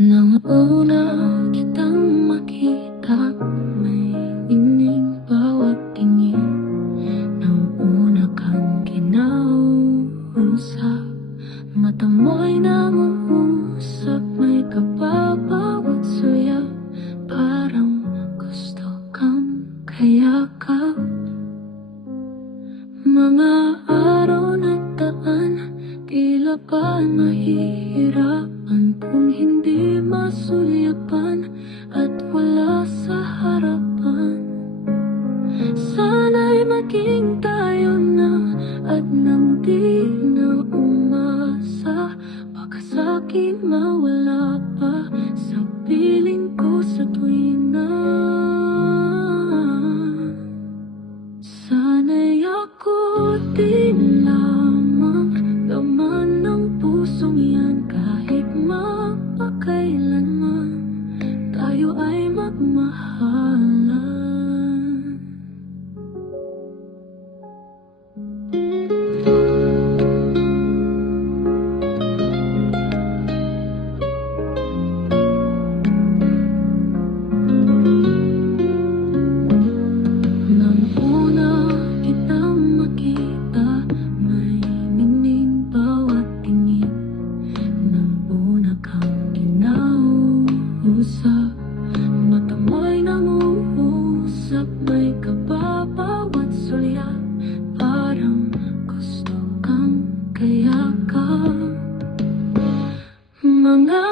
Nang una kitang makita, may ining bawat tingin. Nang una kang kinausap, mata mo'y nangungusap. May kababawat suya, parang gusto kang kayakap. Mga araw na daan, tila ba nahihirapan kung hindi masulyapan at wala sa harapan. Sana'y maging tayo na at nang di na umasa, baka sa'kin mawala pa sa piling ko sa tuwina. Sana'y ako din lamang laman ng pusong yan, kahit mapakailanman tayo ay magmahalan. Nang una kitang makita, may ningning bawat tingin. Nang una kang kinausap, mata mo'y nangungusap. May kababawat sulyap, parang gusto kang kayakap. Mga